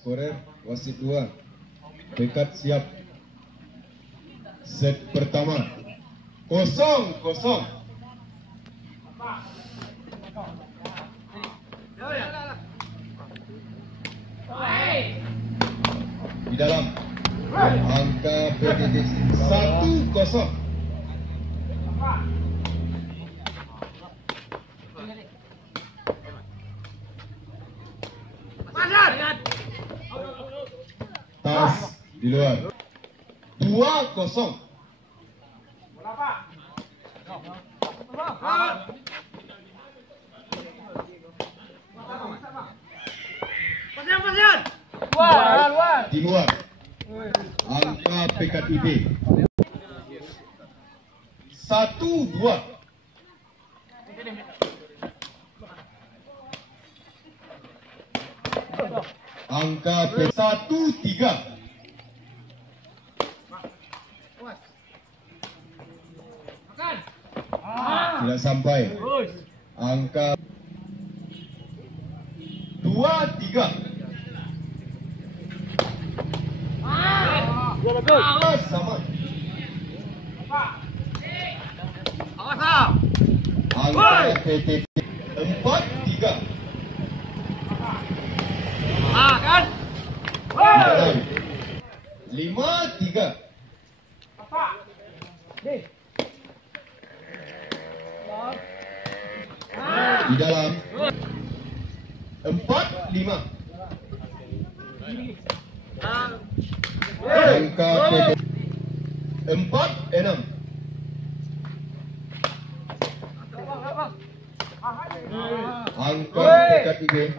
Skorer wasit 2. Dekat siap. Set pertama 0-0. Di dalam angka PTTC 1-0. Tas di luar 2-0. Di luar angka PKIB 1-2. Angka P1-3. Tidak sampai. Angka 2-3. Sama. Angka PTT 4-3. 5-3. Di dalam 4-5. Angka PT 4-6. Angka PKIB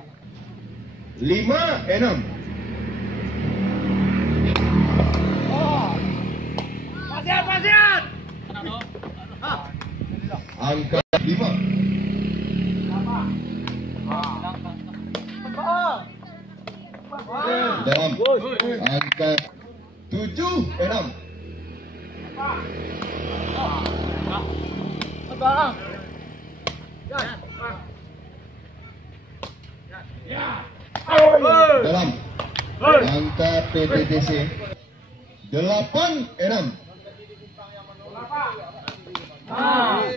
5-6. Angka 5. Dalam angka 7-6. Dalam angka PTTC 8-6.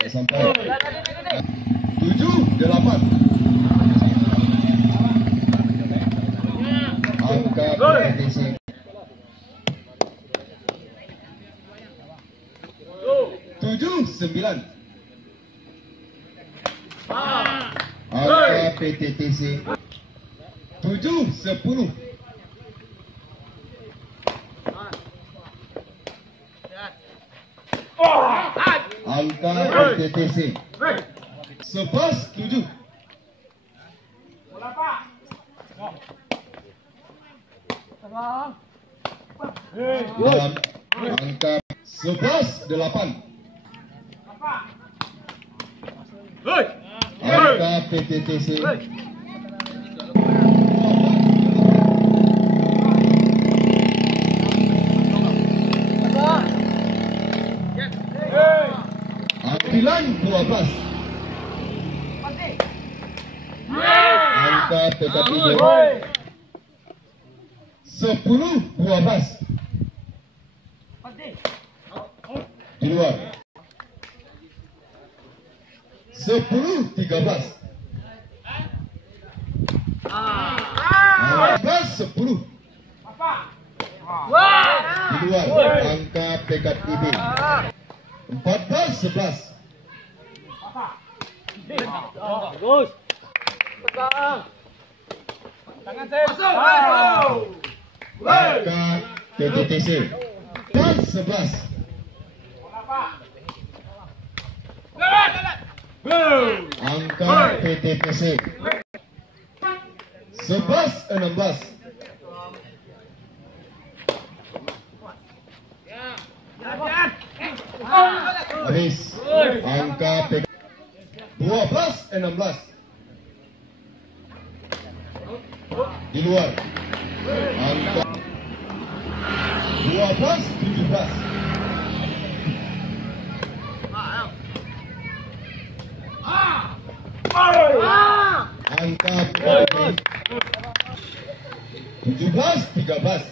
Sampai 7-8. Angka PTTC 7-9. Angka PTTC 7-10. Angka PTTC 11-7. Dalam angka 11-8. Angka PTTC 9-12. Angka PKIB 10-12. Di luar 10-13. 14-10. Di luar angka PKIB 14-11. Bagus. Tangan saya. Angka PTTC 11. Angka PTTC 11-16. Habis. Angka PTTC 12-16. Di luar angka 12-17. Angka PTTC 17-13.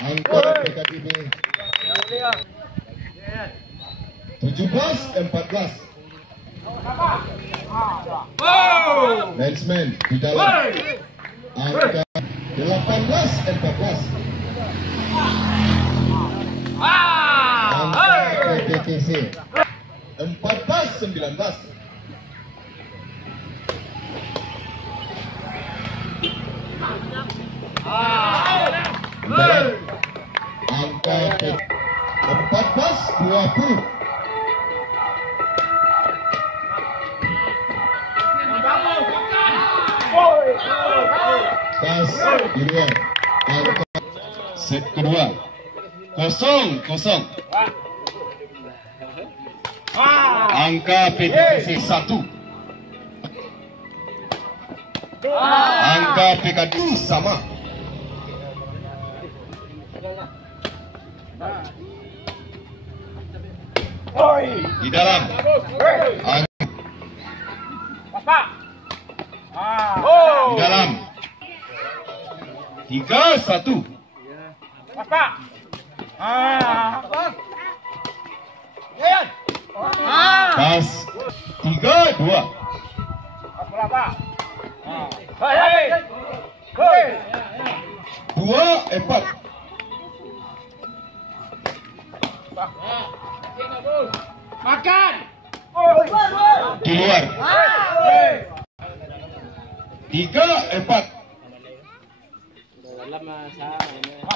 Angka PKIB 17-14. Linesman di dalam. Angka 18-14. Angka PTTC 14-19. Dalam. Angka 14-20. Tas di luar. Angka set kedua 0-0. Angka PTTC 1. Angka PKD sama. Di dalam. Di dalam. 3-1. Pas 3-2. 2-4. Makan. Di luar. 3-4. Dalam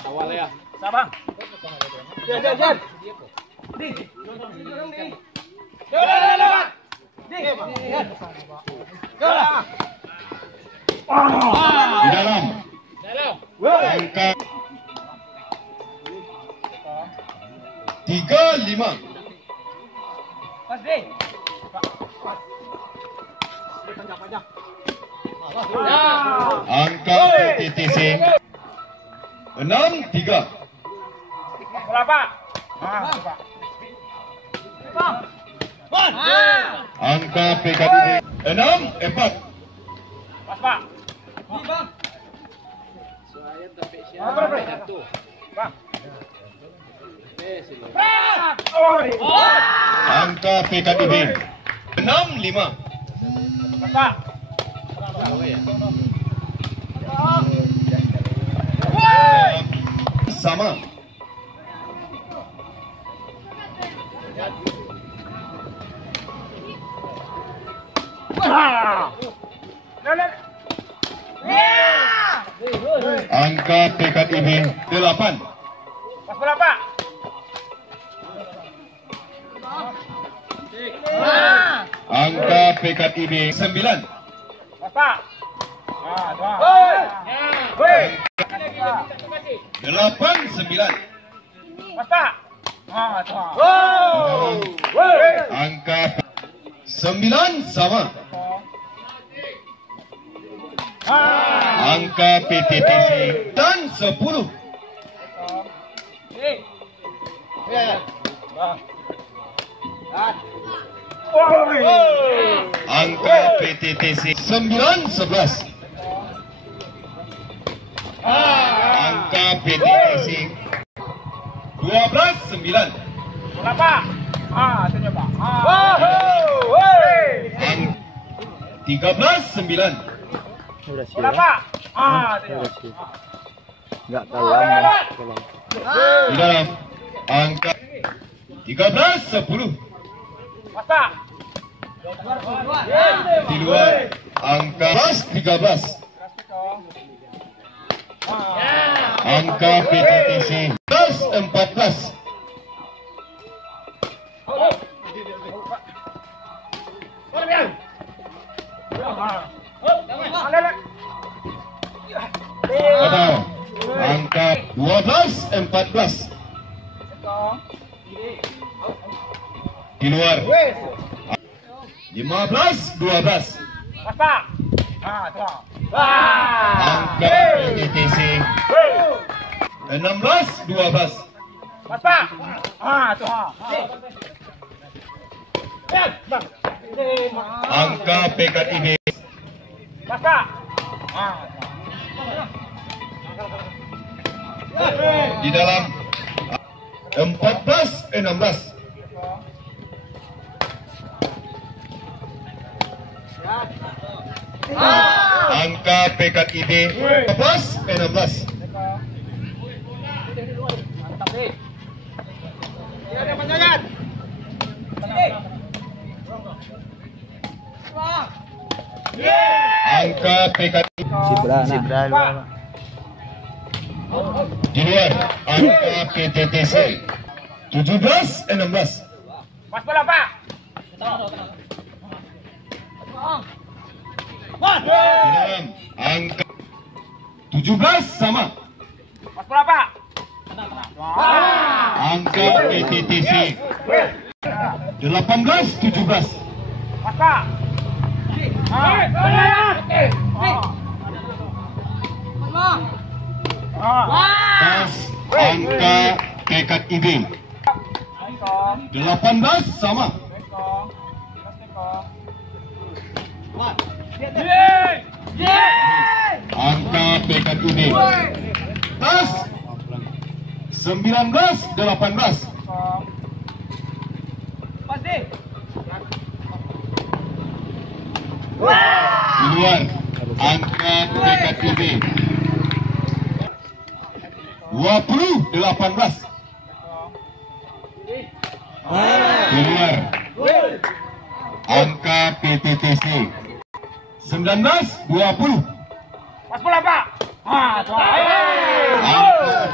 awal ya. Sabang. Jan. Di. Di dalam. Angka 3-5. Pas deh. Angka PTTC 6-3. Berapa? Angka PKD 6-4. Pas Pak. Angka PKDB 6-5. Pak. Sama. Angka PKDB 8. Pas berapa? Angka PKDB 9. Pas Pak. 8-9. Pas Pak. Angka 9 sama. Angka PTTC dan 10. Angka PTTC 9-11. Angka PTTC 12-9. Berapa? Tanya Pak. 13-9. Berapa? Tanya. Enggak lama. Di dalam. Angka 13-10. Pas Pak. Di luar. Angka 13. Angka PTTC 14. Atau angka 12-14. Di luar. 15-12. Pas Pak. Angka PTTC 16-12. Pas Pak. Angka PKIB Pas Pak. Di dalam 14-16. Angka PKIB 14-16. Angka PKIB Sibra luar. di luar. Angka PTTC 17-16. Pas bola, Pak. Di dalam angka 17 sama. Pas bola, Pak. Angka PTTC 18-17. Pas, Pak. Pas angka PKIB 18 sama. Angka PKIB pas 19-18. Di luar angka PKIB 20-18. Di luar angka PTTC 19-20. Pas bola, Pak. Angka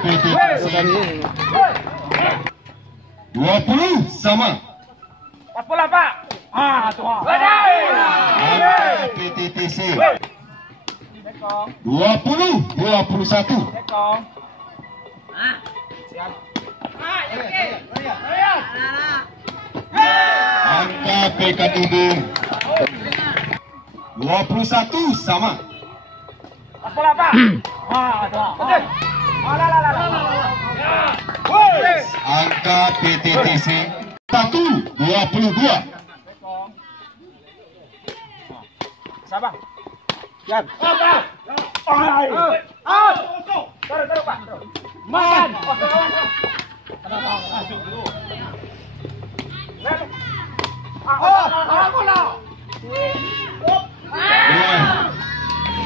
PTTC 20 sama. Pas bola, Pak. Angka PTTC 20-21. Angka PKIB 21 sama. Pas bola, Pak. Angka PTTC 1-22. Sabar. Yan. Taruh, Pak. Man.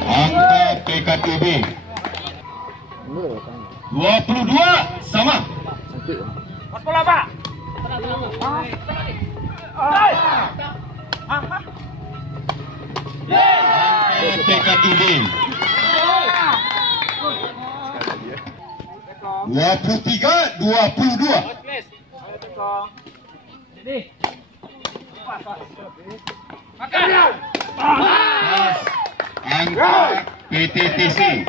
Angka PKIB 22 sama. Pas bola, Pak. Angka PKIB 23-22. Angka PTTC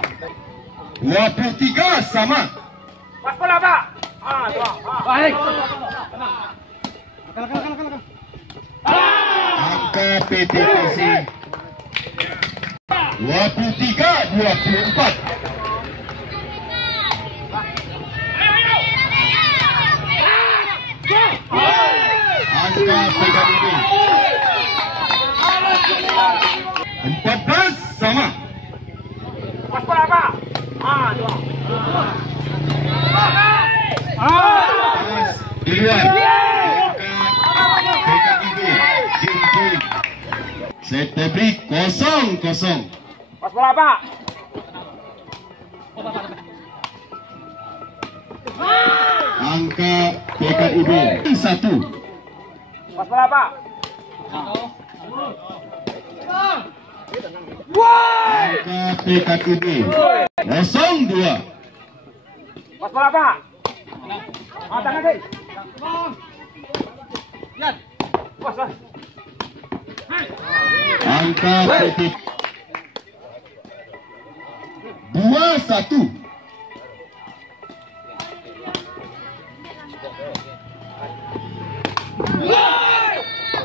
23 sama. Pas bola, Pak. Angka PTTC 23-24. Angka PKIB 14 sama. Pas bola, Pak. Di luar. Angka PKIB game. Set break 0-0. Pas bola, Pak. Angka PKIB 1. Pas bola, Pak. Angka PKIB 0-2. Pas bola, Pak. Tangan, Dek. Pas. Angka PT 2-1.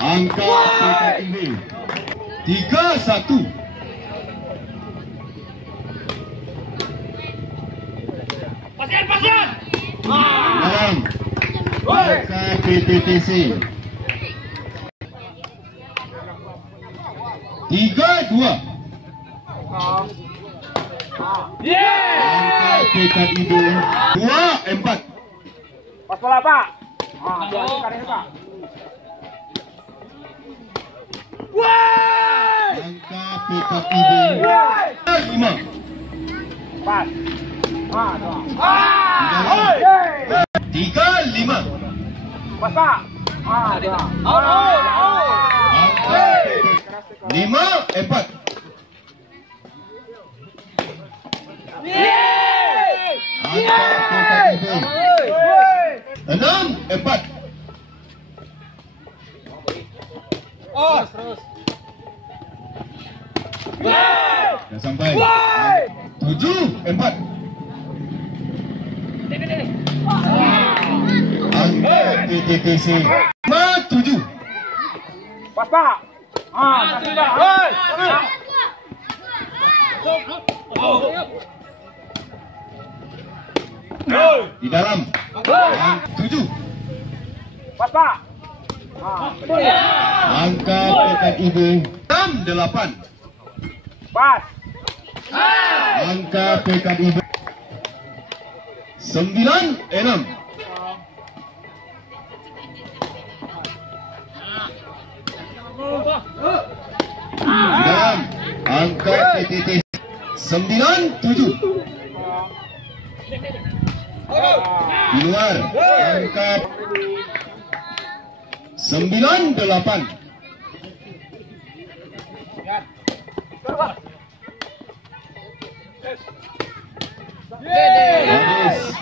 Angka PKIB 3-1. Pasien. Dalam angka PTTC 3-2. Angka PKIB 24. Pas bola Pak. Kanan Pak. Angka PKIB 5. Pas. 35. Pas Pak. Angka 54. Angka PKIB 64. Sudah sampai. 74. Angka PTTC 57. Pas Pak. Di dalam. 7. Pas Pak. Angka PKIB 68. Pas. Angka PKIB 96. Di dalam. Angka PTT 97. Di luar. Angka 98. Habis.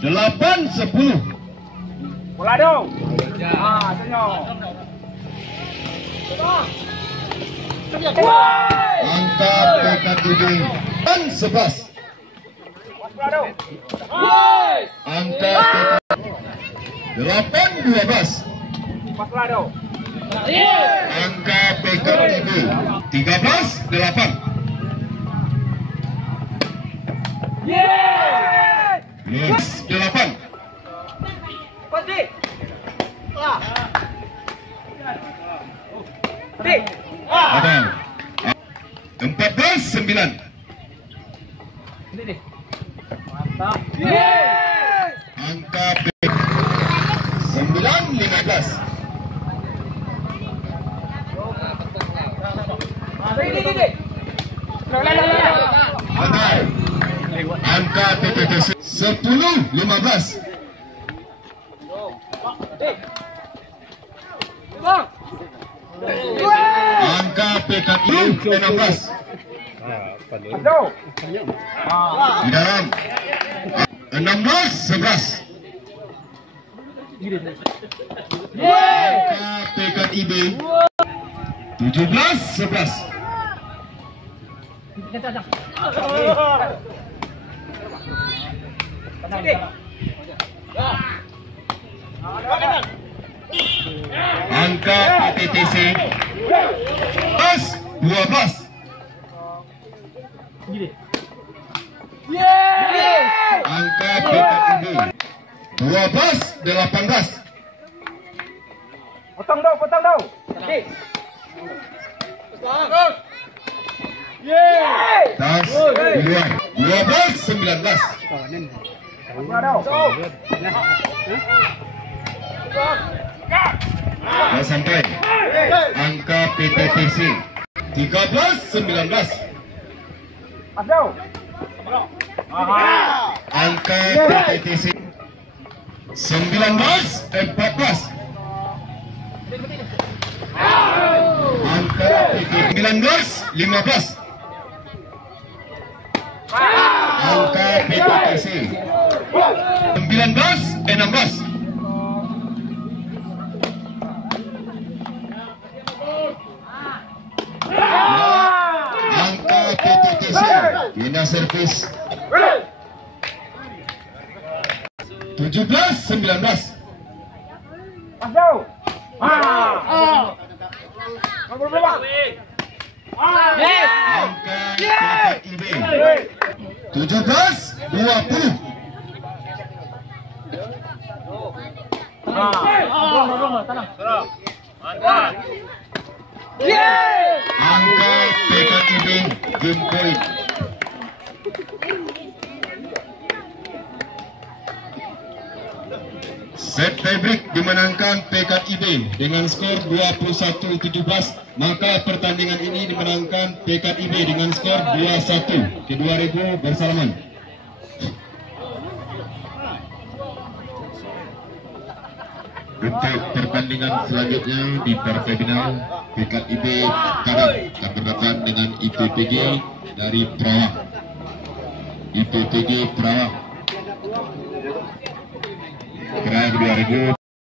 Delapan 10. Bola dong. Senyum. Angka PKIB 11. Bola dong. Angka PKIB 12. Pas bola dong. Angka PKIB 13-8. Next 8. Ada 14-9. Angka P9-15. Benar. Angka PTTC 10-15. Angka PKI 16. Di dalam 16-11. Angka PKIB 17-11. Angka PTTC 12. Angka PKIB 12-18. Potong dong. Tas di luar 12-19. Sudah sampai. Angka PTTC 13-19. Angka PTTC 19-14. Angka PTTC 19-15. Angka PTTC 19-16. Angka PTTC pindah servis 17-19. Angka PKIB 17-20. Angka PKIB game point. Set tiebreak dimenangkan PKIB dengan skor 21-17. Maka pertandingan ini dimenangkan PKIB dengan skor 2-1. Kedua regu bersalaman. Untuk pertandingan selanjutnya di partai final, PKIB Kadang akan berhadapan dengan IPPG dari Perawang. IPPG Perawang. Kedua regu